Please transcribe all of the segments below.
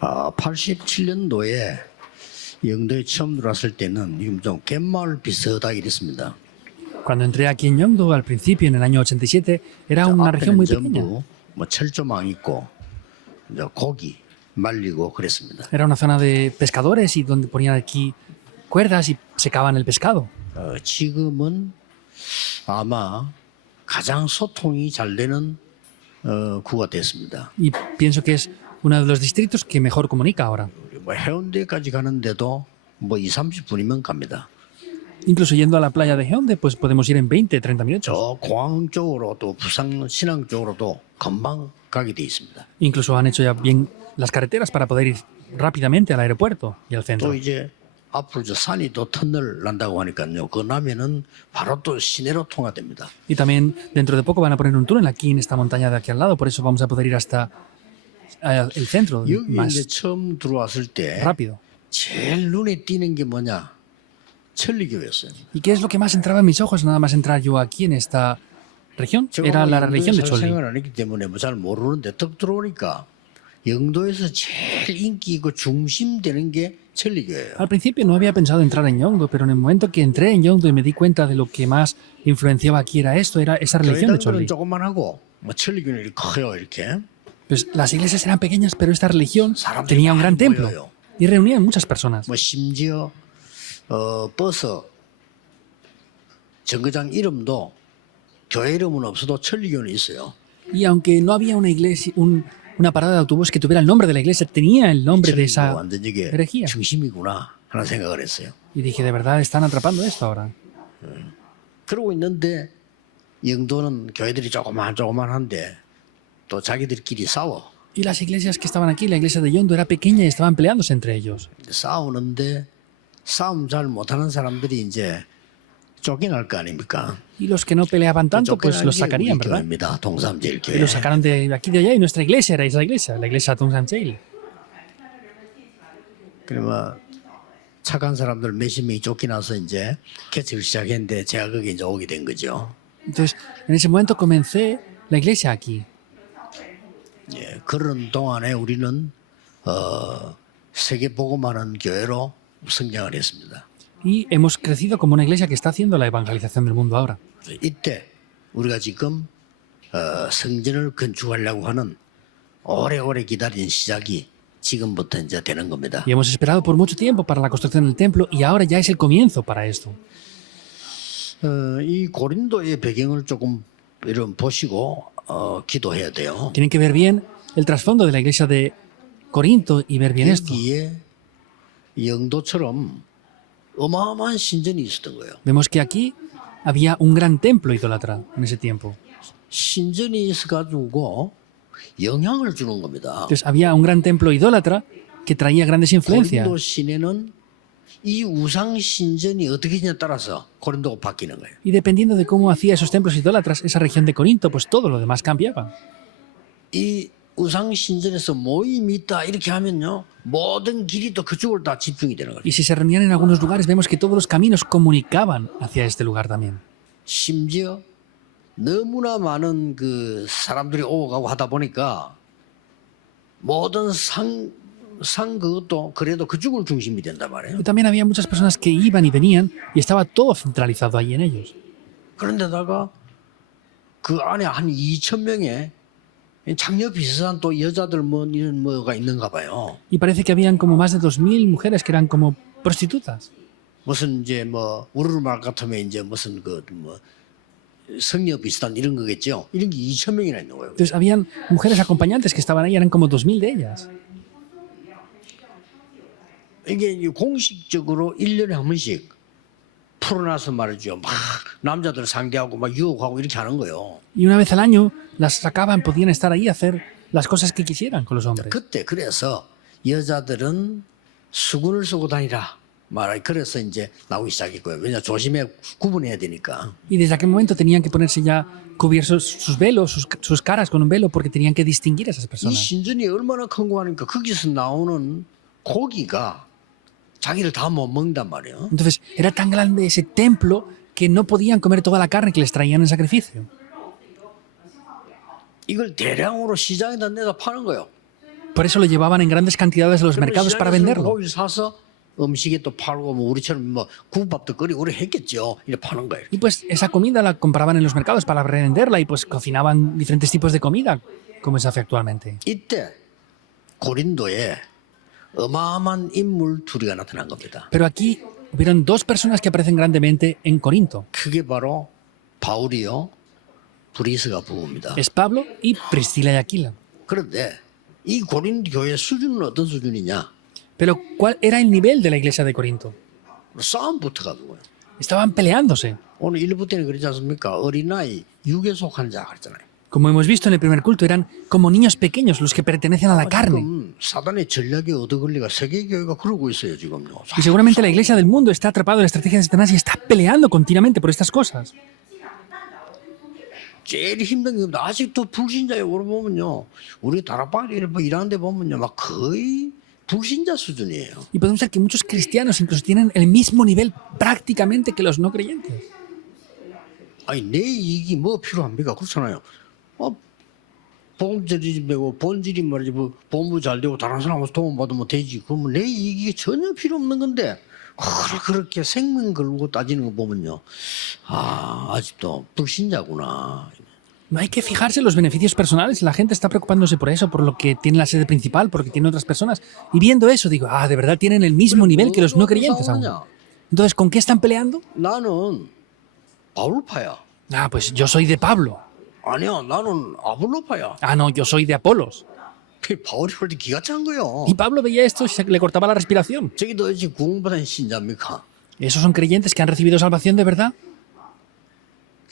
87년도에 영도에 처음 들어왔을 때는 좀 갯마을 비슷하게 이랬습니다. Cuando entré aquí en Yeongdo al principio, en el año 87, era una región 앞에는 muy pequeña. 전부 뭐 철조망 있고 이제 고기 말리고 그랬습니다. Era una zona de pescadores y donde ponían aquí cuerdas y secaban el pescado. 지금은 아마 가장 소통이 잘 되는 구가 됐습니다. Y pienso que es uno de los distritos que mejor comunica ahora. 뭐 해운대까지 가는데도 뭐 20-30분이면 갑니다. Incluso yendo a la playa de Heonde, pues podemos ir en 20-30 minutos. 저 공항 쪽으로 또 부산 신항 쪽으로도 금방 가게 돼 있습니다. Incluso han hecho ya bien las carreteras para poder ir rápidamente al aeropuerto y al 또 centro. 이제 앞으로 저 산이 또 터널 난다고 하니까요. 그 나면은 바로 또 시내로 통화됩니다. Y también dentro de poco van a poner un túnel aquí en esta montaña de aquí al lado, por eso vamos a poder ir hasta el centro 여기 más 이제 처음 들어왔을 때 rápido. 제일 눈에 띄는 게 뭐냐? 천리교였어요. ¿Y qué es lo que más entraba en mis ojos nada más entrar yo aquí en esta región? Era la religión de 살 Choli. 생활 안 했기 때문에 뭐 잘 모르는데 딱 들어오니까 영도에서 제일 인기 있고 중심되는 게 천리교예요. Al principio no había pensado entrar en Yeongdo, pero en el momento que entré en Yeongdo y me di cuenta de lo que más influenciaba aquí era esto, era esa religión de 교회당들은 Choli. 조그만하고 뭐 천리교는 이렇게 커요 이렇게. Pues las iglesias eran pequeñas, pero esta religión tenía un gran templo y reunían muchas personas. 뭐 심지어 버스 정거장 이름도 교회 이름은 없어도 천리교는 있어요. Y aunque no había una iglesia, una parada de autobús que tuviera el nombre de la iglesia, tenía el nombre de 천리교가 esa 완전 이게 herejía. 중심이구나 하는 생각을 했어요. Y dije, de verdad, están atrapando esto ahora. 그러고 있는데 영도는 교회들이 조그만한데 또 자기들끼리 싸워. Y las iglesias que estaban aquí, la iglesia de Yeongdo era pequeña y estaban peleándose entre ellos. 싸우는데 싸움 잘 못하는 사람들이 이제 쫓겨날 거 아닙니까? Y los que no peleaban tanto, pues 쫓겨난 los 게 우리 sacarían, ¿verdad? 교회입니다. Y 동삼제일교회. los sacaron de aquí y de allá y nuestra iglesia era esa iglesia, la iglesia Tongsan-cheil. 그러면 착한 사람들 몇십 명이 쫓겨나서 이제 개척을 시작했는데 제가 거기 이제 오게 된 거죠. Entonces, en ese momento comencé la iglesia aquí. 예, 그런 동안에 우리는 세계 복음하는 교회로 성장을 했습니다. Y hemos crecido como una iglesia que está haciendo la evangelización del mundo ahora. 이때 우리가 지금 성전을 건축하려고 하는 오래오래 기다린 시작이 지금부터 이제 되는 겁니다. Y hemos esperado por mucho tiempo para la construcción del templo y ahora ya es el comienzo para esto. 이 고린도의 배경을 조금 이런 보시고 기도해야 돼요. Tienen que ver bien el trasfondo de la iglesia de Corinto y ver bien esto. 여기에 영도처럼 어마어마한 신전이 있었던 거예요. Vemos que aquí había un gran templo idólatra en ese tiempo. 신전이 있어가지고 영향을 주는 겁니다. Entonces había un gran templo idólatra que traía grandes influencias. 고린도 시내는 이 우상 신전이 어떻게 되냐에 따라서 고린도가 바뀌는 거예요. Y dependiendo de cómo hacía esos templos idólatras, esa región de Corinto, pues todo lo demás cambiaba. 이 우상 신전에서 모임이 있다 이렇게 하면요 모든 길이 또 그쪽으로 다 집중이 되는 거예요. Y si se reunían en algunos lugares, vemos que todos los caminos comunicaban hacia este lugar también. 심지어 너무나 많은 그 사람들이 오고 가고 하다 보니까 모든 상 그것도 그래도 그쪽을 중심이 된단 말이에요. Y también había muchas personas que iban y venían y estaba todo centralizado ahí en ellos. 그런데다가 그 안에 한 2,000명의 장녀 비슷한 또 여자들 뭐 이런 뭐가 있는가 봐요. Y parece que habían como más de 2.000 mujeres que eran como prostitutas. 무슨 이제 뭐 우르르말 같으면 이제 무슨 그 뭐 성녀 비슷한 이런 거겠죠. 이런 게 2,000명이나 있는 거예요. Entonces habían mujeres acompañantes que estaban ahí, eran como 2.000 de ellas. 이게 공식적으로 1년에 한 번씩 풀어놔서 말이죠. 막 남자들 상대하고 막 유혹하고 이렇게 하는 거예요. Y una vez al año las sacaban, podían estar ahí a hacer las cosas que quisieran con los hombres. 그때 그래서 여자들은 수군을 쓰고 다니라. 말아 그래서 이제 나오기 시작했고요. 왜냐 조심해 구분해야 되니까. Y desde aquel momento tenían que ponerse ya cubiertos sus velos, sus caras con un velo, porque tenían que distinguir a esas 이 personas. 신전이 얼마나 큰 거 하니까 거기서 나오는 고기가 자기를 다 못 먹는단 말이에요. Entonces era tan grande ese templo que no podían comer toda la carne que les traían en sacrificio. 이걸 대량으로 시장에다 내다 파는 거예요. Por eso lo llevaban en grandes cantidades a los mercados para 시장에서 venderlo. 고기를 사서 음식에 또 팔고 뭐 우리처럼 뭐 국밥도 끓이고 그래 했겠죠. 이렇게 파는 거예요. Y pues esa comida la compraban en los mercados para revenderla y pues cocinaban diferentes tipos de comida, como se hace actualmente. 이때 고린도에 어마어마한 인물 둘이가 나타난 겁니다. Pero aquí hubieron dos personas que aparecen grandemente en Corinto. 그게 바로 바울이요, 브리스가 부부입니다. Es Pablo y Priscila y Aquila. 그런데 이 고린도 교회 수준은 어떤 수준이냐? Pero ¿cuál era el nivel de la iglesia de Corinto? 싸움부터 가지고요. Estaban peleándose. 오늘 1부 때는 그러지 않습니까? 어린아이, 육에 속한 자 그랬잖아요. Como hemos visto en el primer culto, eran como niños pequeños los que pertenecen a la carne. 지금 사단의 전략에 얻어걸리가 세계교회가 그러고 있어요 지금요. Y seguramente la iglesia del mundo está atrapada en la estrategia de Satanás y está peleando continuamente por estas cosas. 제일 힘든 게 아직도 불신자에 보면요, 우리 다락방에 일하는 데 보면요, 막 거의 불신자 수준이에요. Y podemos ver que muchos cristianos incluso tienen el mismo nivel prácticamente que los no creyentes. 아니 내 이익이 뭐 필요합니까? 그렇잖아요. 본질이 되고 본질이 말이지 뭐 본부 잘 되고 다른 사람한테 도움 받으면 되지. 그러면 내 이익이 전혀 필요 없는 건데 그렇게 생명 걸고 따지는 거 보면요, 아직도 불신자구나. No hay que fijarse en los beneficios personales. La gente está preocupándose por eso, por lo que tiene la sede principal, porque tiene otras personas. Y viendo eso, digo, de verdad tienen el mismo nivel que los no creyentes aún. Entonces, ¿con qué están peleando? 나는 바울파야. Pues yo soy de Pablo. 아니야, 나는 아볼로파야. No, yo soy de Apolos. 바울이 그럴 때 기가 찬 거요. Y Pablo veía esto y le cortaba la respiración. 저기도 이제 구원받은 신자입니까? ¿Esos son creyentes que han recibido salvación de verdad?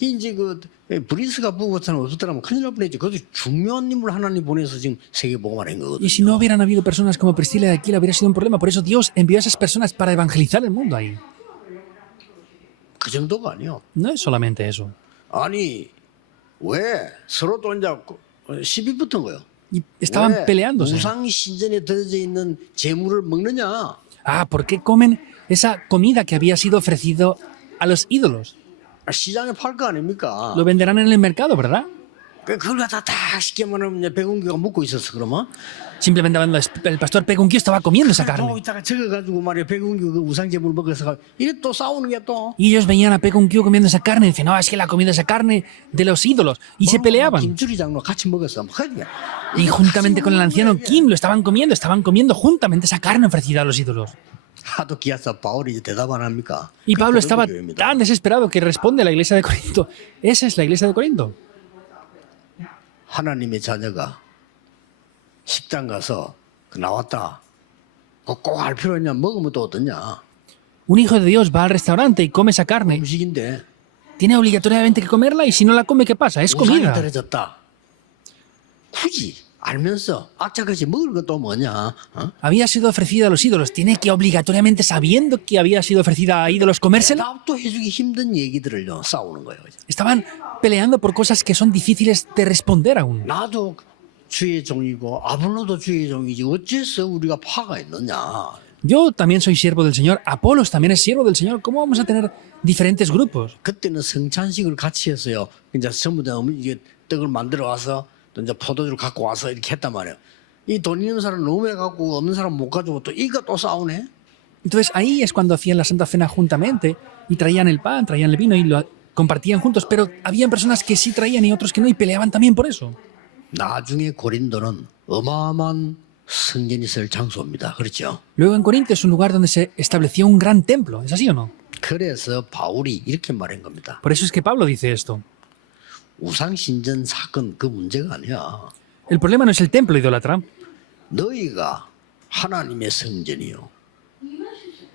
이제 그 브리스가 부부처럼 없었더라면 큰일 날 뻔했지. 그것도 중요한 인물 하나님 보내서 지금 세계 복음을 한 거거든요. Y si no hubieran habido personas como Priscila y Aquila, hubiera sido un problema. Por eso Dios envió a esas personas para evangelizar el mundo ahí. 그 정도가 아니요. No es solamente eso. 아니 왜 서로 또 이제 시비 붙은 거요? Y estaban peleándose. 우상 신전에 들어져 있는 재물을 먹느냐? ¿Por qué comen esa comida que había sido ofrecido a los ídolos? 시장에 팔 거 아닙니까? Lo venderán en el mercado, ¿verdad? 그걸 갖다 다 쉽게 말하면 백운기가 먹고 있었어 그러면? Simplemente hablando, el pastor Pegunquio estaba comiendo esa 또 carne. 이따가 적어가지고 말이야 백운기 그 우상 재물 먹어서 이래 또 싸우는 게 또. Y ellos veían a Pegunquio comiendo esa carne y dicen, no, es que él ha comido esa carne de los ídolos. Y se peleaban. 김주리 장로 같이 먹었어. Y juntamente con el anciano Kim lo estaban comiendo juntamente esa carne ofrecida a los ídolos. 하도 기아서 바울이 이제 대답 안 합니까? Y Pablo estaba 교회입니다. tan desesperado que responde a la iglesia de Corinto. Esa es la iglesia de Corinto. 하나님의 자녀가 식당 가서 나왔다. 꼭 할 필요 있냐? 먹으면 또 어떠냐? Un hijo de Dios va al restaurante y come esa carne. 음식인데 Tiene obligatoriamente que comerla y si no la come, ¿qué pasa? Es 우상이 comida. 떨어졌다. 굳이 알면서 악착같이 먹을 것도 뭐냐? Había sido ofrecida a los ídolos. Tiene que obligatoriamente, sabiendo que había sido ofrecida a ídolos, comérsela. 답도 해주기 힘든 얘기들을요 싸우는 거예요. Estaban peleando por cosas que son difíciles de responder aún. 나도 주의 종이고 아볼로도 주의 종이지 어째서 우리가 파가 있느냐? Yo también soy siervo del Señor. Apolos también es siervo del Señor. ¿Cómo vamos a tener diferentes grupos? 그때는 성찬식을 같이 했어요. 이제 전부 다 이게 떡을 만들어 와서 또 이제 포도주를 갖고 와서 이렇게 했단 말이에요. 이 돈 있는 사람 너무 해갖고 없는 사람 못 가지고 또 이거 또 싸우네. Entonces ahí es cuando hacían la Santa Cena juntamente y traían el pan, traían el vino y lo compartían juntos. Pero habían personas que sí traían y otros que no y peleaban también por eso. 나중에 고린도는 어마어마한 성전이 있을 장소입니다. 그렇죠? Luego en Corinto es un lugar donde se estableció un gran templo. ¿Es así o no? 그래서 바울이 이렇게 말한 겁니다. Por eso es que Pablo dice esto. 우상 신전 사건 그 문제가 아니야. El problema no es el templo idólatra, 너희가 하나님의 성전이요.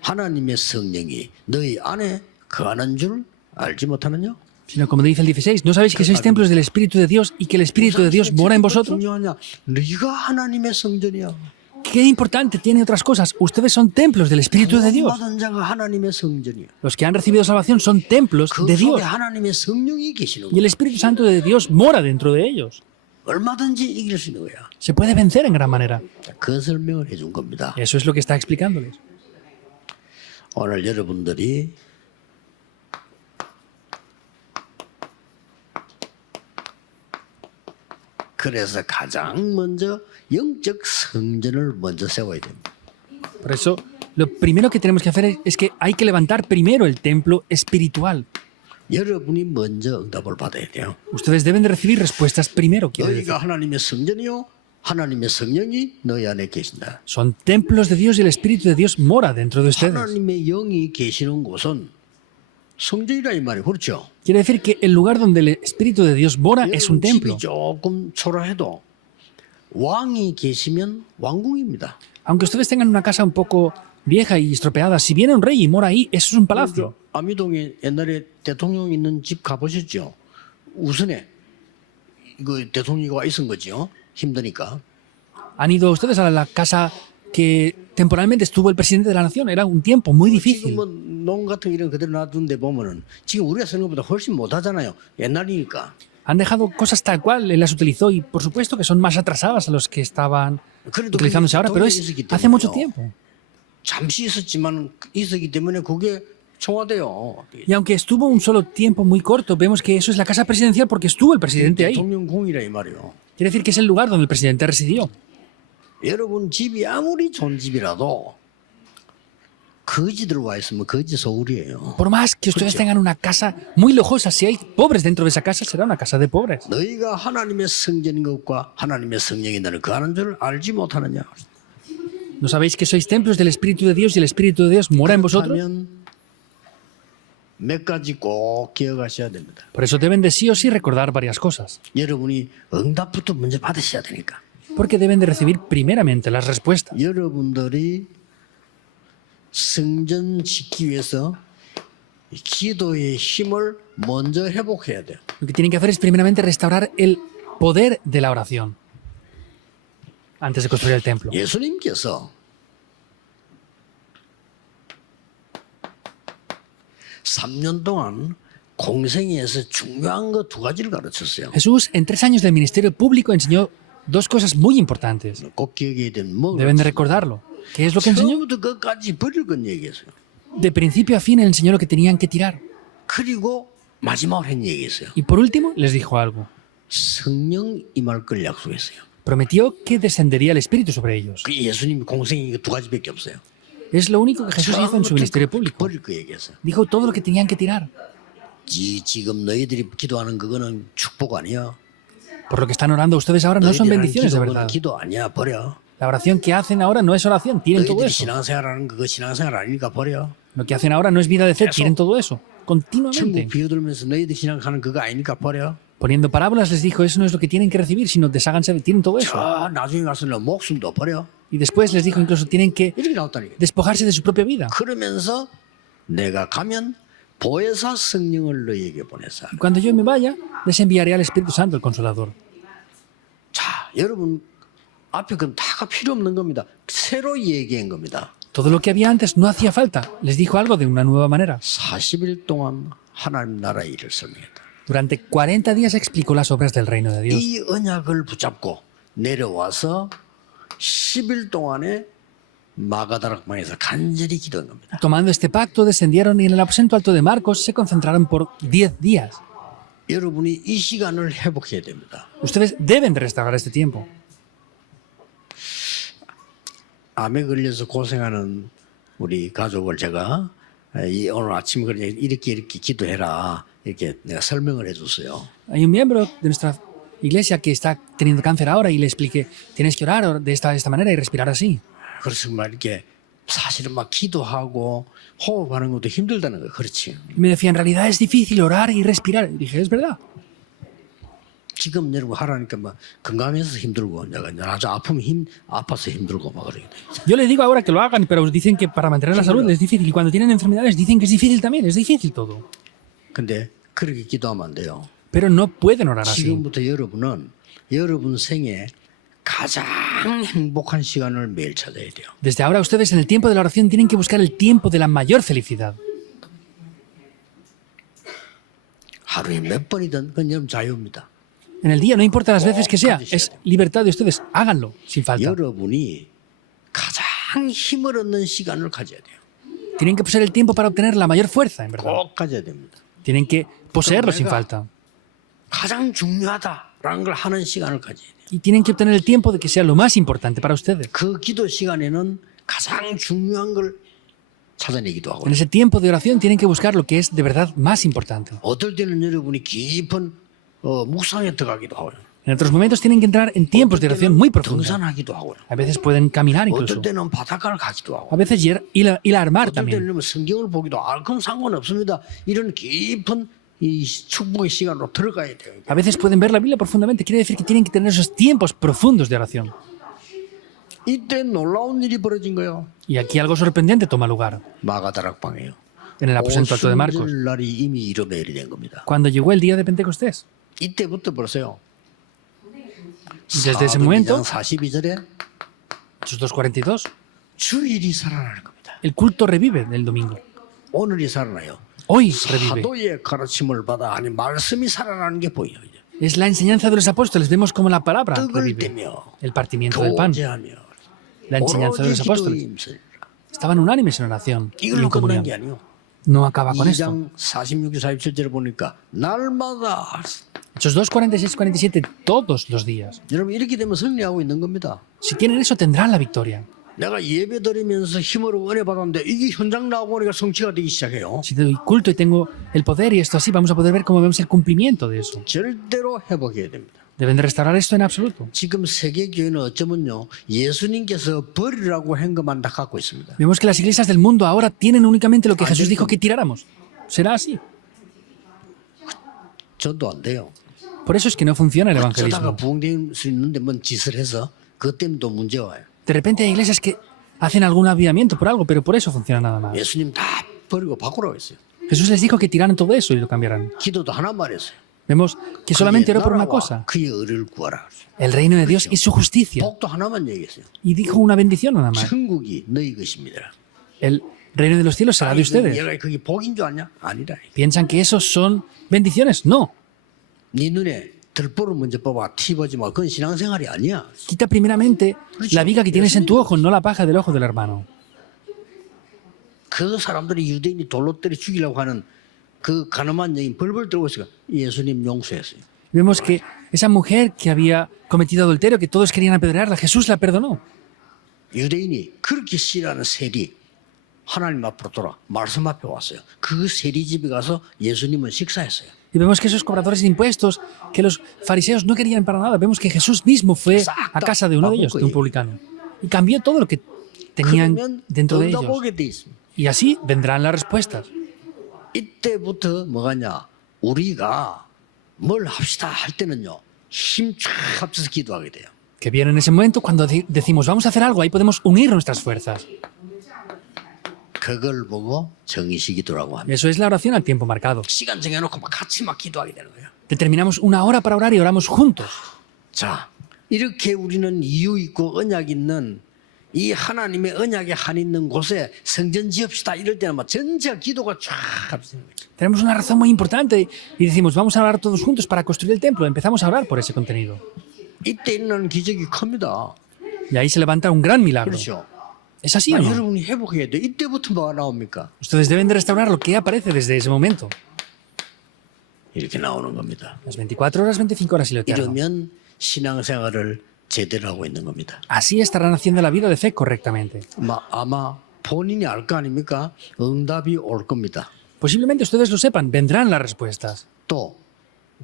하나님의 성령이 너희 안에 거하는 줄 알지 못하느냐? sino como dice el 16, ¿no sabéis que sois templos del Espíritu de Dios y que el Espíritu de Dios mora en vosotros? 중요하냐? 너희가 하나님의 성전이야. Qué importante tiene otras cosas. Ustedes son templos del Espíritu de Dios. 받은 자가 하나님의 성전이야. Los que han recibido salvación son templos 그 de 속에 Dios. 하나님의 성령이 계시는 Y el 거야. Espíritu Santo de Dios mora dentro de ellos. 얼마든지 이길 수 있는 거야. Se puede vencer en gran manera. 그 설명을 해준 겁니다. Eso es lo que está explicándoles. 오늘 여러분들이 그래서 가장 먼저 영적 성전을 먼저 세워야 됩니다. Por eso, lo primero que tenemos que hacer es que hay que levantar primero el templo espiritual. 여러분이 먼저 응답을 받아야 돼요. Ustedes deben de recibir respuestas primero, quiere decir. 너희가 하나님의 성전이요 하나님의 성령이 너희 안에 계신다. Son templos de Dios y el Espíritu de Dios mora dentro de ustedes. 하나님의 영이 계시는 곳은 성전이라 이 말이에요. 그렇죠? Quiere decir que el lugar donde el Espíritu de Dios mora es un 여러분 templo. 집이 조금 초라해도 왕이 계시면 왕궁입니다. Aunque ustedes tengan una casa un poco vieja y estropeada, si viene un rey y mora ahí, eso es un palacio. 아미동에 옛날에 대통령 있는 집 가보셨죠? 우선에 그 대통령이 와 있은 거죠. 힘드니까. Han ido ustedes a la casa que temporalmente estuvo el presidente de la nación. Era un tiempo muy difícil. 지금은 농 같은 이런 그대로 놔둔 데 보면은 지금 우리가 쓰는 것보다 훨씬 못하잖아요. 옛날이니까. Han dejado cosas tal cual, él las utilizó y por supuesto que son más atrasadas a los que estaban 그래도 utilizándose ahora, pero es hace mucho tiempo. 잠시 있었지만 있었기 때문에 그게 청와대요. Y aunque estuvo un solo tiempo muy corto, vemos que eso es la casa presidencial porque estuvo el presidente ahí. 대통령궁이라 이 말이요. Quiere decir que es el lugar donde el presidente residió. 여러분 집이 아무리 좋은 집이라도 거지 들어와 있으면 거지 소울이에요. Por más que ustedes tengan una casa muy lujosa, si hay pobres dentro de esa casa, será una casa de pobres. 너희가 하나님의 성전인 것과 하나님의 성령이 너를 거하는 줄 알지 못하느냐. ¿No sabéis que sois templos del Espíritu de Dios y el Espíritu de Dios mora en vosotros? 그렇다면 몇 가지 꼭 기억하셔야 됩니다. Por eso deben de sí o sí recordar varias cosas. 여러분이 응답부터 먼저 받으셔야 되니까. Porque deben de recibir primeramente las respuestas. 여러분들이 성전 짓기 위해서 기도의 힘을 먼저 회복해야 돼요. Lo que tienen que hacer es primeramente restaurar el poder de la oración antes de construir el templo. 예수님께서 3년 동안 공생애에서 중요한 거 두 가지를 가르쳤어요. Jesús, en 3 años del ministerio público, enseñó dos cosas muy importantes. 꼭 기억해야 되는 뭐 Deben de recordarlo. ¿Qué es lo que enseñó? 처음부터 끝까지 버릴 건 얘기했어요. De principio a fin, él enseñó lo que tenían que tirar. 그리고 마지막으로 한 얘기했어요. Y por último, les dijo algo. 성령 임할 걸 약속했어요. Prometió que descendería el Espíritu sobre ellos. 그 예수님이 공생이 두 가지밖에 없어요. Es lo único que Jesús hizo en su ministerio público. 버릴 거 얘기했어요. Dijo todo lo que tenían que tirar. 지금 너희들이 기도하는 그거는 축복 아니야. Por lo que están orando ustedes ahora no son 너희들이 하는 bendiciones de 기도는 verdad. 기도 아니야. 버려. La oración que hacen ahora no es oración, tienen todo 너희들이 eso. 신앙생활하는 그거 신앙생활 아니니까 버려. Lo que hacen ahora no es vida de fe, Eso. tienen todo eso. Continuamente. 천국 비유들면서 너희들이 신앙하는 그거 아니니까 버려. Poniendo parábolas les dijo, eso no es lo que tienen que recibir, sino desháganse, tienen todo eso. 저 나중에 가서는 목숨도 버려. Y después les dijo incluso, tienen que 이렇게 나왔다니까. despojarse de su propia vida. 그러면서 내가 가면 보혜사 성령을 너희에게 보내사. Y cuando yo me vaya, les enviaré al Espíritu Santo, el Consolador. 자, 여러분 앞에 그럼 다가 필요 없는 겁니다. 새로 얘기한 겁니다. Todo lo que había antes no hacía falta. Les dijo algo de una nueva manera. 40일 동안 하나님 나라의 일을 설명했다. Durante 40 días explicó las obras del reino de Dios. 이 언약을 붙잡고 내려와서 10일 동안에 마가다락방에서 간절히 기도한 겁니다. Tomando este pacto, descendieron y en el aposento alto de Marcos se concentraron por 10 días. 여러분이 이 시간을 회복해야 됩니다. Ustedes deben de restaurar este tiempo. 암에 걸려서 고생하는 우리 가족을 제가 오늘 아침에 그냥 이렇게 기도해라 이렇게 내가 설명을 해줬어요. Hay un miembro de nuestra iglesia que está teniendo cáncer ahora y le expliqué, tienes que orar de esta manera y respirar así. 그래서 막 이렇게 사실은 막 기도하고 호흡하는 것도 힘들다는 거예요. 그렇지. Y me decía, en realidad es difícil orar y respirar. Y dije, es verdad. 지금 여러분 하라니까 막 건강해서 힘들고 내가 아주 아프면 아파서 힘들고 막 그러게 돼. Yo les digo ahora que lo hagan, pero dicen que para mantener la salud es difícil. Y cuando tienen enfermedades dicen que es difícil también. Es difícil todo. 근데 그렇게 기도하면 안 돼요. Pero no pueden orar así. 지금부터 여러분은 여러분 생에 가장 행복한 시간을 매일 찾아야 돼요. Desde ahora ustedes en el tiempo de la oración tienen que buscar el tiempo de la mayor felicidad. 하루에 몇 번이든 그건 여러분 자유입니다. En el día, no importa las veces que sea, es libertad de ustedes. Háganlo sin falta. 여러분이 가장 힘을 얻는 시간을 가져야 돼요. Tienen que poseer el tiempo para obtener la mayor fuerza, en verdad. 꼭 가져야 됩니다. Tienen que poseerlo sin falta. 가장 중요하다. 걸 하는 시간을 가져야 돼요. Y tienen que obtener el tiempo de que sea lo más importante para ustedes. 그 기도 시간에는 가장 중요한 걸 찾아내기도 하고 En ese tiempo de oración tienen que buscar lo que es de verdad más importante. 어떨 때는 여러분이 깊은 묵상에 들어가기도 하고요. En otros momentos tienen que entrar en tiempos de oración muy profundos. 등산하기도 하고요. A veces pueden caminar 어떨 incluso. 때는 바닷가를 가기도 하고 A veces ir al mar 어떨 también. 때는 성경을 보기도 하고 그건 상관없습니다. 이런 깊은 이 축복의 시간으로 들어가야 돼요. A veces pueden ver la Biblia profundamente. Quiere decir que tienen que tener esos tiempos profundos de oración. 이때 놀라운 일이 벌어진 거예요. Y aquí algo sorprendente toma lugar 마가다락방이에요. en el aposento alto de Marcos. 오순절 날이 이미 이르매일이 된 겁니다. Cuando llegó el día de Pentecostés. 이때부터 벌써요. Desde ese momento, 42절에 Hechos 2:42, 주일이 살아나는 겁니다. el culto revive del domingo. 오늘이 살아나요. Hoy revive. 사도의 가르침을 받아 아니 말씀이 살아나는 게 보여요. Es la enseñanza de los apóstoles. Vemos como la palabra 떡을 revive. 떼며 El partimiento del pan. 교제하며 La enseñanza de los 오로지 기도에 apóstoles. 임설. Estaban unánimes en oración y en 이걸로 끝난 comunión. 게 아니요. No acaba con esto. 2장 46, 47절을 보니까 날마다 Hechos 2, 46, 47, todos los días. 여러분 이렇게 되면 승리하고 있는 겁니다. Si tienen eso, tendrán la victoria. 내가 예배 드리면서 힘으로 은혜 받았는데 이게 현장 나오고 보니까 성취가 되기 시작해요. Si doy culto y tengo el poder y esto así, vamos a poder ver cómo vemos el cumplimiento de eso. 절대로 회복해야 됩니다. Deben de restaurar esto en absoluto. 지금 세계 교회는 어쩌면요 예수님께서 버리라고 한 것만 다 갖고 있습니다. Vemos que las iglesias del mundo ahora tienen únicamente lo que Jesús dijo que tiráramos. ¿Será así? 저도 안 돼요. Por eso es que no funciona el 어쩌다가 evangelismo. 부흥될 수 있는데 뭔 짓을 해서 그것 때문에 또 문제 와요. De repente hay iglesias que hacen algún avivamiento por algo, pero por eso funciona nada más. 예수님 다 버리고 바꾸라고 했어요. Jesús les dijo que tiraran todo eso y lo cambiaran. 기도도 하나 말했어요. Vemos que solamente 그의 oró por una 나라와 cosa, 그의 의를 구하라. el reino de Dios y su justicia. 복도 하나만 얘기했어요. Y dijo una bendición nada más. 천국이 너희 것입니다. El reino de los cielos será de ustedes. 얘가 그게 복인 줄 아냐? 아니라. ¿Piensan que esos son bendiciones? No. 네 눈에 들보를 먼저 뽑아 티 보지 마. 그건 신앙생활이 아니야. Quita primeramente la viga que tienes en tu ojo, no la paja del ojo del hermano. 그 사람들이 유대인이 돌로 때려 죽이려고 하는 그 가늠한 여인 벌벌 떨고 있으니까 예수님 용서했어요. Vemos que esa mujer que había cometido adulterio, que todos querían apedrearla, Jesús la perdonó. 유대인이 그렇게 싫어하는 세리 하나님 앞으로 돌아 말씀 앞에 왔어요. 그 세리 집에 가서 예수님은 식사했어요. Y vemos que esos cobradores de impuestos, que los fariseos no querían para nada, vemos que Jesús mismo fue a casa de uno de ellos, de un publicano, y cambió todo lo que tenían 그러면 dentro de ellos. 응답하게 돼 있습니다. Y así vendrán las respuestas. 이때부터 뭐가냐? 우리가 뭘 합시다 할 때는요. 힘 쫙 합쳐서 기도하게 돼요. Que viene en ese momento cuando decimos vamos a hacer algo, ahí podemos unir nuestras fuerzas. 그걸 보고 정의식 기도라고 합니다. Eso es la oración al tiempo marcado. 시간 정해놓고 막 같이 막 기도하게 되는 거예요. Determinamos una hora para orar y oramos juntos. 자, 이렇게 우리는 이유 있고 언약 있는 이 하나님의 언약에 한 있는 곳에 성전 지읍시다 이럴 때는 막 전체 기도가 쫙 합치는 거예요. Tenemos una razón muy importante y decimos vamos a orar todos juntos para construir el templo. Empezamos a orar por ese contenido. 이때 일어나는 기적이 큽니다. Y ahí se levanta un gran milagro. 그렇죠? ¿Es así o no? 여러분이 회복해야 돼. 이때부터 뭐가 나옵니까? Ustedes deben de restaurar lo que aparece desde ese momento. 이렇게 나오는 겁니다. Las 24 horas, 25 horas y lo eterno. 이러면 신앙생활을 제대로 하고 있는 겁니다. Así estarán haciendo la vida de fe correctamente. 아마 본인이 알 거 아닙니까? 응답이 올 겁니다. Posiblemente ustedes lo sepan, vendrán las respuestas. 또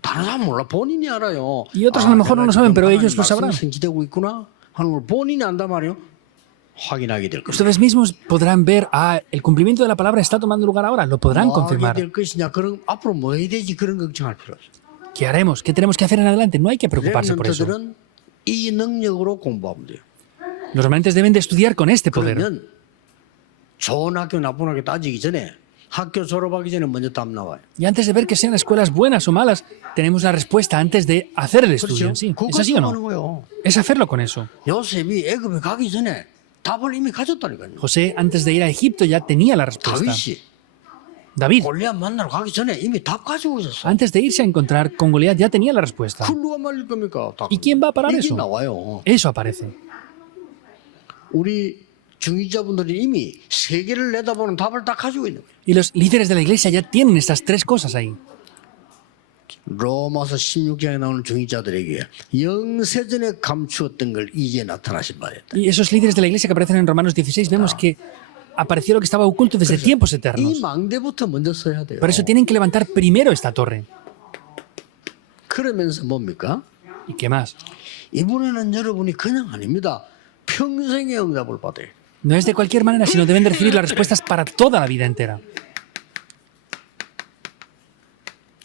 다른 사람 몰라. 본인이 알아요. Y otros a lo mejor no lo saben, pero ellos lo sabrán. 성취되고 있구나 하는 걸 본인이 안단 말이에요. 확인하게 될 겁니다. Ustedes mismos podrán ver, el cumplimiento de la palabra está tomando lugar ahora, lo podrán 뭐 하게 confirmar. 될 것이냐 그런 앞으로 뭐 해야 되지 그런 걱정할 필요 없어요. ¿Qué haremos? ¿Qué tenemos que hacer en adelante? No hay que preocuparse por eso. 렘넌트들은 이 능력으로 공부하면 돼요. Los remanentes deben de estudiar con este poder. 그러면 좋은 학교 나쁜 학교 따지기 전에 학교 졸업하기 전에 먼저 답 나와요. Y antes de ver que sean escuelas buenas o malas, tenemos la respuesta antes de hacer el estudio 그렇죠? en sí. ¿Es 그거 así o 하는 no? 거예요. Es hacerlo con eso. 요셉이 애굽에 가기 전에 답을 이미 가졌다니까요. José, antes de ir a Egipto, ya tenía la respuesta. 다윗이 David, 골리앗 만나러 가기 전에 이미 답 가지고 있었어. antes de irse a encontrar con Goliat, ya tenía la respuesta. 그걸 누가 말릴 겁니까? ¿Y quién va a parar 이게 eso? 나와요. Eso aparece. 우리 중위자분들이 이미 세계를 내다보는 답을 다 가지고 있는 거예요. Y los líderes de la iglesia ya tienen estas tres cosas ahí. 로마서 16장에 나오는 중직자들에게 영세전에 감추었던 걸 이제 나타나신 바였다. Y esos líderes de la iglesia que aparecen en Romanos 16, vemos que apareció lo que estaba oculto desde tiempos 이 eternos. 망대부터 먼저 써야 돼요. Por eso tienen que levantar primero esta torre. 그러면서 뭡니까? ¿Y qué más? 이번에는 여러분이 그냥 아닙니다. 평생의 응답을 받아요. No es de cualquier manera, sino deben de recibir las respuestas para toda la vida entera.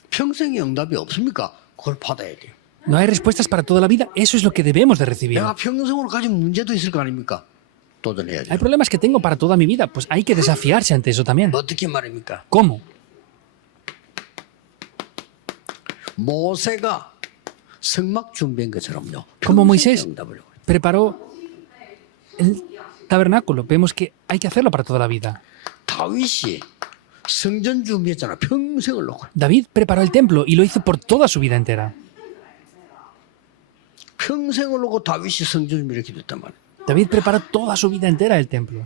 평생의 응답이 없습니까? 그걸 받아야 돼요. No hay respuestas para toda la vida, eso es lo que debemos de recibir. 내가 평생으로 가진 문제도 있을 거 아닙니까? 도전해야죠. Hay problemas que tengo para toda mi vida, pues hay que desafiarse ante eso también. 어떻게 말입니까? ¿Cómo? 모세가 성막 준비한 것처럼요. Como 평생의 Moisés 응답을. preparó el tabernáculo, vemos que hay que hacerlo para toda la vida. 다윗이 성전 준비했잖아. 평생을 놓고. David preparó el templo y lo hizo por toda su vida entera. 평생을 놓고 다윗이 성전 준비를 이렇게 됐단 말이야. David preparó toda su vida entera el templo.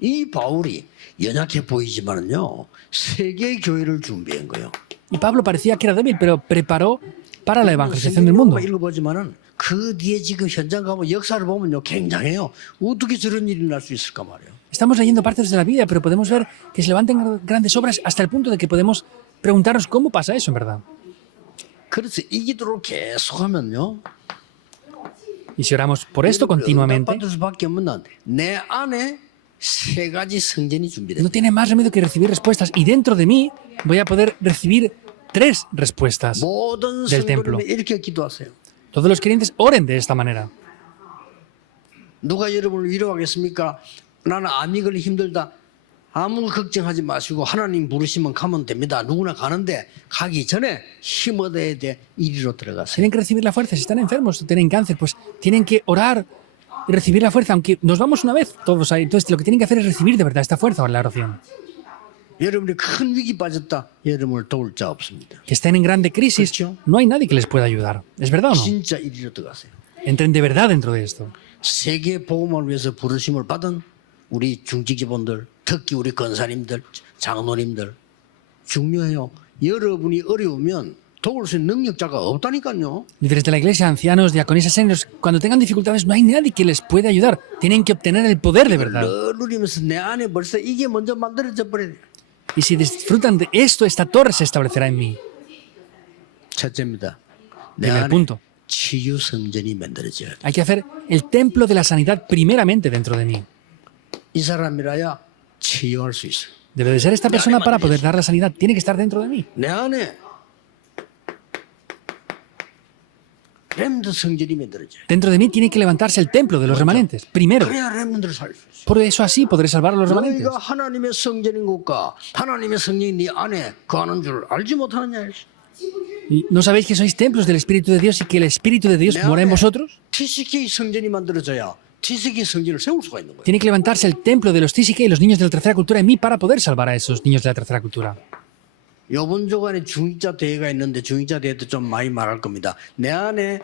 이 바울이 연약해 보이지만은요. 세계 교회를 준비한 거예요. Y Pablo parecía que era débil, pero preparó para la evangelización del mundo. 읽어보지만은 그 뒤에 지금 현장 가면 역사를 보면요. 굉장해요. 어떻게 저런 일이 날 수 있을까 말이에요. Estamos leyendo partes de la Biblia, pero podemos ver que se levantan grandes obras hasta el punto de que podemos preguntarnos cómo pasa eso en verdad. 그래서 이 기도를 계속하면요. Y si oramos por esto continuamente, 받을 수밖에 없는 내 안에 세 가지 성전이 준비된다. no tiene más remedio que recibir respuestas. Y dentro de mí voy a poder recibir 3 respuestas. 모든 del templo. 성도님이 이렇게 기도하세요. Todos los creyentes oren de esta manera. 누가 여러분을 위로하겠습니까? 나는 암이 걸리 힘들다. 아무 걱정하지 마시고 하나님 부르시면 가면 됩니다. 누구나 가는데 가기 전에 힘 얻어야 돼. 이리로 들어가세요. Tienen que recibir la fuerza. Si están enfermos o tienen cáncer, pues tienen que orar y recibir la fuerza. Aunque nos vamos una vez todos ahí. Entonces lo que tienen que hacer es recibir de verdad esta fuerza en la oración. 여러분이 큰 위기 빠졌다. 여러분을 도울 자 없습니다. Que estén en grande crisis, 그렇죠. no hay nadie que les pueda ayudar. ¿Es verdad o no? 진짜 이리로 들어가세요. Entren de verdad dentro de esto. 세계 복음을 위해서 부르심을 받은 우리 중직자분들, 특히 우리 권사님들, 장로님들 중요해요. 여러분이 어려우면 도울 수 있는 능력자가 없다니까요. Líderes de la iglesia, ancianos, diaconisas, seniors, cuando tengan dificultades no hay nadie que les pueda ayudar. Tienen que obtener el poder de verdad. 누리면서 내 안에 벌써 이게 먼저 만들어져 버려요. Y si disfrutan de esto, esta torre se establecerá en mí. 첫째입니다. 내 Primer 안에 punto. 치유 성전이 만들어져야 돼. Hay que hacer el templo de la sanidad primeramente dentro de mí. 이 사람이라야 치유할 수 있어요. Debe de ser esta persona para poder dar la sanidad. Tiene que estar dentro de mí. 내 안에 렘드 성전이 만들어져요. Dentro de mí tiene que levantarse el templo de los remanentes. Primero. 그래야 렘드를 살릴 수 있어요. Por eso así podré salvar a los remanentes. 너희가 하나님의 성전인 것과 하나님의 성령이 네 안에 거하는 줄 알지 못하느냐. ¿Y ¿No sabéis que sois templos del Espíritu de Dios y que el Espíritu de Dios mora en vosotros? TCK 성전이 만들어져야 TCK 성전을 세울 수가 있는 거예요. Tiene que levantarse el templo de los TCK y los niños de la tercera cultura en mí para poder salvar a esos niños de la tercera cultura. 이번 주간에 중직자 대회가 있는데 중직자 대회 때 좀 많이 말할 겁니다. 내 안에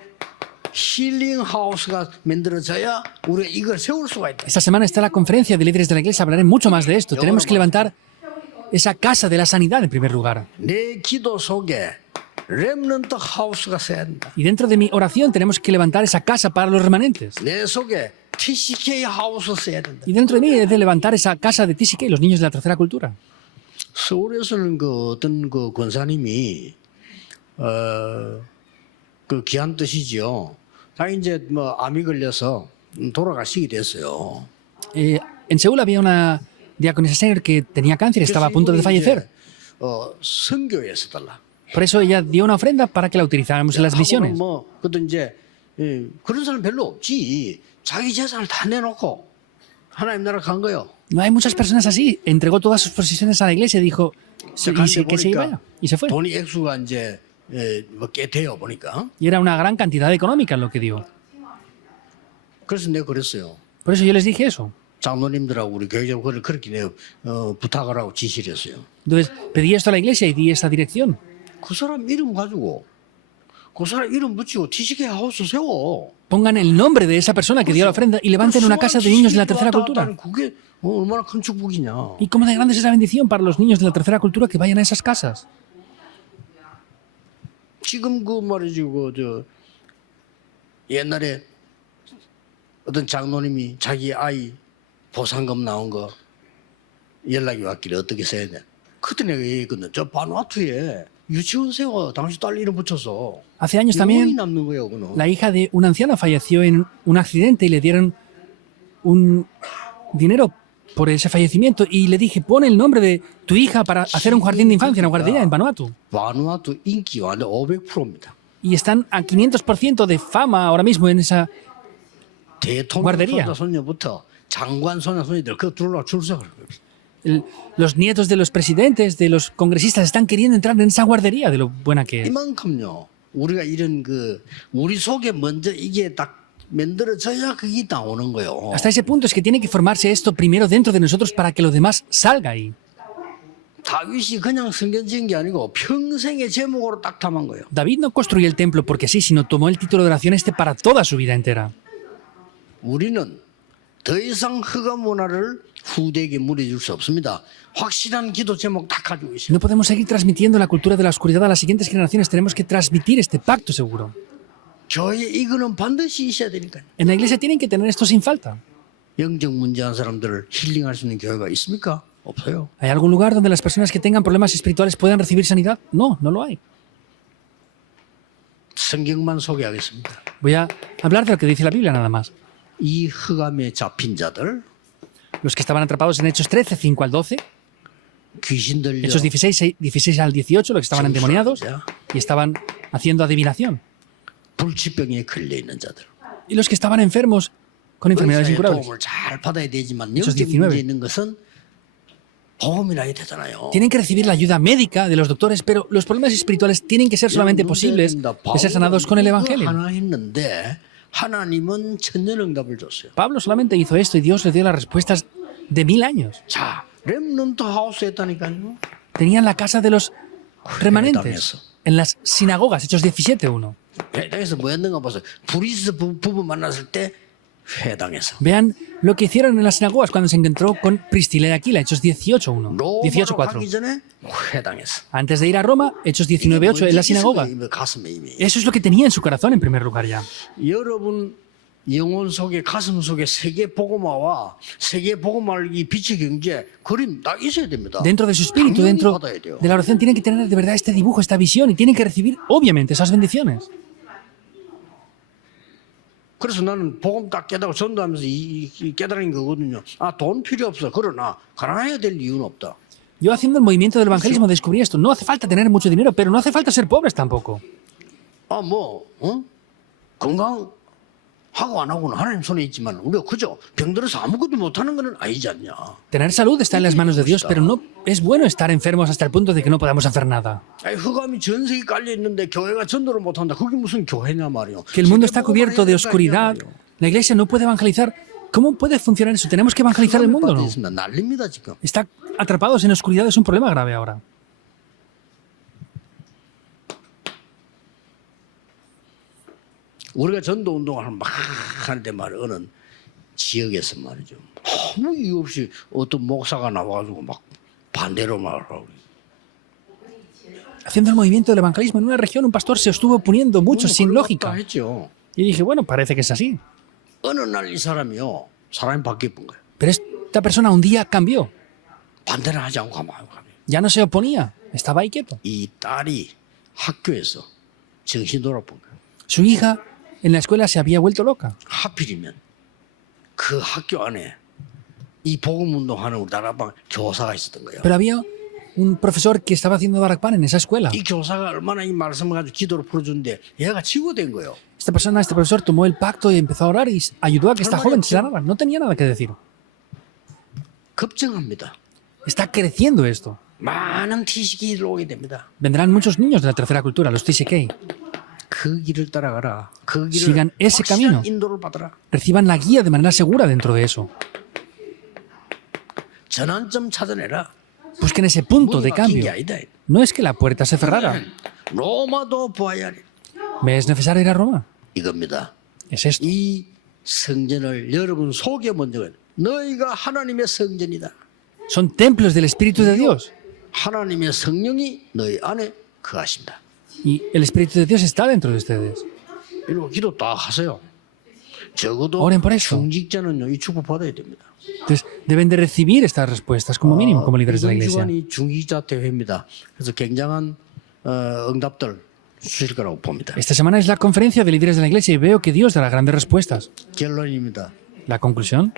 힐링 하우스가 만들어져야 우리가 이걸 세울 수가 있다. Esta semana está la conferencia de líderes de la iglesia. Hablaré mucho más de esto. Tenemos que levantar esa casa de la sanidad en primer lugar. 내 기도 속에 렘넌트 하우스가 세야 된다. Y dentro de mi oración tenemos que levantar esa casa para los remanentes. 내 속에 TCK 하우스 세야 된다. Y dentro de mí he de levantar esa casa de TCK, los niños de la tercera cultura. 서울에서는 그 어떤 그 권사님이 그 귀한 뜻이지요. 다 이제 뭐 암이 걸려서 돌아가시게 됐어요. En Seúl había una diaconisa senior que tenía cáncer y estaba a punto de fallecer. 선교에서 달라. Por eso ella dio una ofrenda para que la utilizáramos en las misiones. 뭐 그것도 이제 그런 사람 별로 없지. 자기 재산을 다 내놓고 하나님 나라 간 거요. No hay muchas personas así. Entregó todas sus posesiones a la iglesia y dijo que se iba y se fue. 돈이 액수가 이제 뭐꽤 돼요 보니까. Y era una gran cantidad económica lo que dio. 그래서 내가 그랬어요. Por eso yo les dije eso. 장로님들하고 우리 교회적으로 그렇게 내가 부탁을 하고 지시를 했어요. Entonces pedí esto a la iglesia y di esta dirección. 그 사람 이름 가지고 그 사람 이름 붙이고 TCK 하우스 세워. Pongan el nombre de esa persona que dio la ofrenda y levanten una casa de niños de la tercera cultura. 그게 얼마나 큰 축복이냐. ¿Y cómo de grande es esa bendición para los niños de la tercera cultura que vayan a esas casas? 지금 그 말이지 저 옛날에 어떤 장로님이 자기 아이 보상금 나온 거 연락이 왔길래 어떻게 써야 돼? 그때 내가 얘기했거든. 저 바누아투에 유치원 세워 당신 딸 이름 붙여서 Hace años 영원히 también 남는 거예요, 그는. la hija de un anciano falleció en un accidente y le dieron un dinero por ese fallecimiento y le dije, pon el nombre de tu hija para hacer un jardín de infancia, una guardería en Vanuatu. 바누아투 인기 완전 500%입니다. Y están a 500% de fama ahora mismo en esa... 대통령 guardería. 손자 손녀부터 장관 손자 손녀들 그 들어오라 줄 서고 Los nietos de los presidentes, de los congresistas están queriendo entrar en esa guardería de lo buena que es. 이만큼요. 우리가 이런 그 우리 속에 먼저 이게 딱 만들어져야 그게 나오는 거예요. Hasta ese punto es que tiene que formarse esto primero dentro de nosotros para que lo demás salga ahí. 다윗이 그냥 성전 지은 게 아니고 평생의 제목으로 딱 담은 거예요. David no construyó el templo porque sí, sino tomó el título de oración este para toda su vida entera. 우리는 더 이상 흑암 문화를 후대에게 물려줄 수 없습니다. 확실한 기도 제목 딱 가지고 있어요. No podemos seguir transmitiendo la cultura de la oscuridad a las siguientes generaciones. Tenemos que transmitir este pacto seguro. 교회에 이거는 반드시 있어야 되니까요. En la iglesia tienen que tener esto sin falta. 영적 문제한 사람들을 힐링할 수 있는 교회가 있습니까? 없어요. ¿Hay algún lugar donde las personas que tengan problemas espirituales puedan recibir sanidad? No, no lo hay. 성경만 소개하겠습니다. Voy a hablar de lo que dice la Biblia nada más. 이 흑암에 잡힌 자들, Los que estaban atrapados en Hechos 13, 5 al 12, 귀신 들려 Hechos 16, 16 al 18, los que estaban endemoniados y estaban haciendo adivinación. 불치병에 걸려 있는 자들. Y los que estaban enfermos con enfermedades 의사의 incurables. 도움을 잘 받아야 되지만 Hechos 영적 19. 문제 있는 것은 보험이라 해야 되잖아요. Tienen que recibir la ayuda médica de los doctores, pero los problemas espirituales tienen que ser solamente posibles de ser sanados con el Evangelio. 하나 했는데 하나님은 천년응답을 줬어요. Pablo solamente hizo esto y Dios le dio las respuestas de 1000 años. 자, 렘넌트 하우스 했다니까요. Tenían la casa de los remanentes en las sinagogas, Hechos 17.1. 회당에서 뭐 했는가 봐서 브리스 부부 만났을 때 회당에서. Vean lo que hicieron en las sinagogas cuando se encontró con Priscila y Aquila, Hechos 18.1, 로마로 18.4. 가기 전에 회당에서. Antes de ir a Roma, Hechos 19.8, en la sinagoga. 가슴에 이미. Eso es lo que tenía en su corazón en primer lugar ya. 여러분 영혼 속에 가슴 속에 세계 복음화와 세계 복음화를 이 빛의 경제 그림 딱 있어야 됩니다. Dentro de su espíritu, 당연히 dentro 받아야 돼요. de la oración, tienen que tener de verdad este dibujo, esta visión y tienen que recibir, obviamente, esas bendiciones. 그래서 나는 복음 딱 깨닫고 전도하면서 이 깨달은 거거든요. 아, 돈 필요 없어. 그러나 가난해야 될 이유는 없다. Yo haciendo el movimiento del evangelismo descubrí esto. No hace falta tener mucho dinero, pero no hace falta ser pobres tampoco. 아, 건강하고 안 하고는 하나님 손에 있지만 우리가 그저 병들어서 아무것도 못하는 건 아니지 않냐. Tener salud está en las manos de Dios, pero no es bueno estar enfermos hasta el punto de que no podamos hacer nada. 아니, 흑암이 전 세계 깔려 있는데 교회가 전도를 못한다. 그게 무슨 교회냐 말이요. Que el mundo está cubierto de oscuridad. La iglesia no puede evangelizar. ¿Cómo puede funcionar eso? Tenemos que evangelizar el mundo, ¿no? 난립니다 지금. Está atrapados en oscuridad, es un problema grave ahora. 우리가 전도 운동을 막 하는데 말이야 어느 지역에서 말이죠. 아무 이유 없이 어떤 목사가 나와가지고 막 반대로 말하고. Haciendo el movimiento del evangelismo en una región, un pastor se estuvo oponiendo mucho sin lógica. 했죠. Y dije, bueno, parece que es así. 어느 날 이 사람이요 사람이 바뀌어본 거예요. Pero esta persona un día cambió. 반대를 하지 않고 가만히. Ya no se oponía, estaba ahí quieto. 이 딸이 학교에서 정신 돌아본 거예요. Su hija en la escuela se había vuelto loca. 하필이면 그 학교 안에 이 복음 운동하는 우리 나라방 교사가 있었던 거예요. Pero había un profesor que estaba haciendo Barakpan en esa escuela. 이 교사가 얼마나 이 말씀을 가지고 기도를 풀어주는데 얘가 치유된 거예요. Esta persona, este profesor tomó el pacto y empezó a orar y ayudó a que esta joven se sanara. No tenía nada que decir. 급증합니다. Está creciendo esto. 많은 TCK를 오게 됩니다. Vendrán muchos niños de la tercera cultura, los TCK. 그 길을 따라가라. 그 길을 Sigan ese camino. 확실한 인도를 받아라. Reciban la guía de manera segura dentro de eso. 전환점 찾아내라. Busquen ese punto 문이 de 막힌 cambio. 게 아니다. No es que la puerta se cerrara. 로마도 보아야 해. ¿Me es necesario ir a Roma? 이겁니다. Es esto. 이 성전을 여러분 속에 먼저 너희가 하나님의 성전이다. Son templos del Espíritu de Dios. 하나님의 성령이 너희 안에 거하십니다. Y el Espíritu de Dios está dentro de ustedes. 이러고 기도 딱 하세요. 적어도 Oren por eso. 중직자는요, 이 축복 받아야 됩니다. Entonces, deben de recibir estas respuestas como mínimo, como líderes de la 이번 iglesia. 주간이 중직자 대회입니다. 그래서 굉장한 응답들 주실 거라고 봅니다. Esta semana es la conferencia de líderes de la iglesia y veo que Dios dará grandes respuestas. 결론입니다. La conclusión,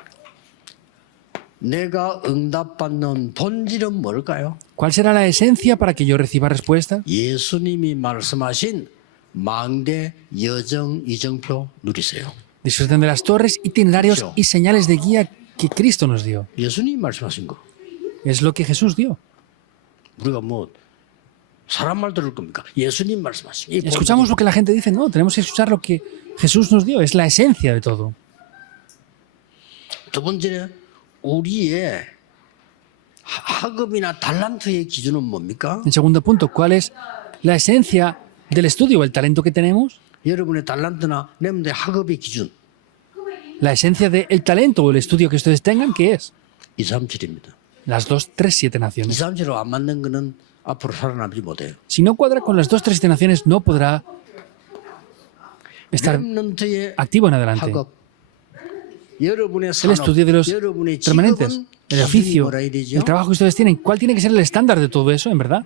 내가 응답받는 본질은 뭘까요? ¿cuál será la esencia para que yo reciba respuestas? 예수님이 말씀하신 망대 여정 이정표 누리세요. Disfruten de las torres, itinerarios y señales de guía que Cristo nos dio. 예수님이 말씀하신 거. Es lo que Jesús dio. 우리가 뭐 사람 말 들을 겁니까? 예수님 말씀하신 이 Escuchamos lo que la gente dice, no, tenemos que escuchar lo que Jesús nos dio, es la esencia de todo. 두 번째, 우리의 학업이나 달란트의 기준은 뭡니까? En segundo punto, ¿cuál es la esencia del estudio o el talento que tenemos? 여러분의 달란트나 여러분의 학업의 기준 La esencia del talento o el estudio que ustedes tengan, ¿qué es? 237입니다. Las 2, 3, 7 naciones. 237로 안 맞는 거는 앞으로 살아남지 못해요. Si no cuadra con las 2, 3, 7 naciones, no podrá estar 렘넌트의 activo en adelante. 학업, 여러분의 El 산업, estudio de los 여러분의 permanentes, 직업은 el 기준이 oficio, 뭐라 해야 되죠? el trabajo que ustedes tienen, ¿cuál tiene que ser el estándar de todo eso, en verdad?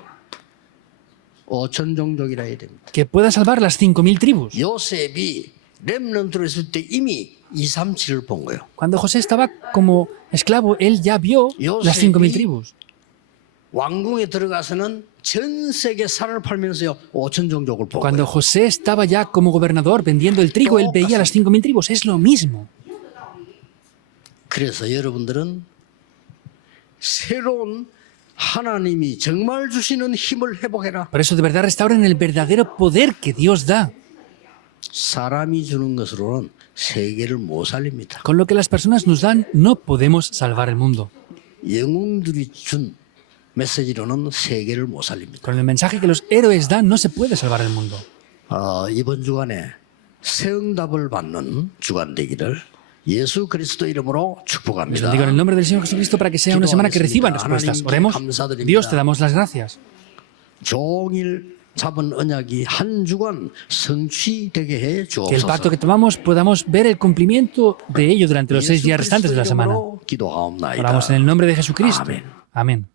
5천 종족이라 해야 됩니다. Que pueda salvar las 5.000 tribus. 요셉이 렘넌트로 있을 때 이미 237을 본 거예요. Cuando José estaba como esclavo, él ya vio las 5.000 tribus. 왕궁에 들어가서는 전 세계 산을 팔면서요 5천 종족을 본 Cuando 거예요. José estaba ya como gobernador vendiendo el trigo, él veía las 5.000 tribus. Es lo mismo. 그래서 여러분들은 새로운 하나님이 정말 주시는 힘을 회복해라. Por eso de verdad restauren el verdadero poder que Dios da. 사람이 주는 것으로는 세계를 못 살립니다. Con lo que las personas nos dan, no podemos salvar el mundo. 영웅들이 준 메시지로는 세계를 못 살립니다. Con el mensaje que los héroes dan, no se puede salvar el mundo. 이번 주간에 새 응답을 받는 주간 되기를 예수 그리스도 이름으로 Les 축복합니다. bendigo en el nombre del Señor Jesucristo para que sea una semana que reciban respuestas. Oremos. Dios, te damos las gracias. 종일 잡은 언약이 한 주간 성취되게 해 Que el pacto 주옵소서. que tomamos podamos ver el cumplimiento de ello durante los 6 días restantes de la semana. 기도하옵나이다. Oramos en el nombre de Jesucristo. Amén. Amén.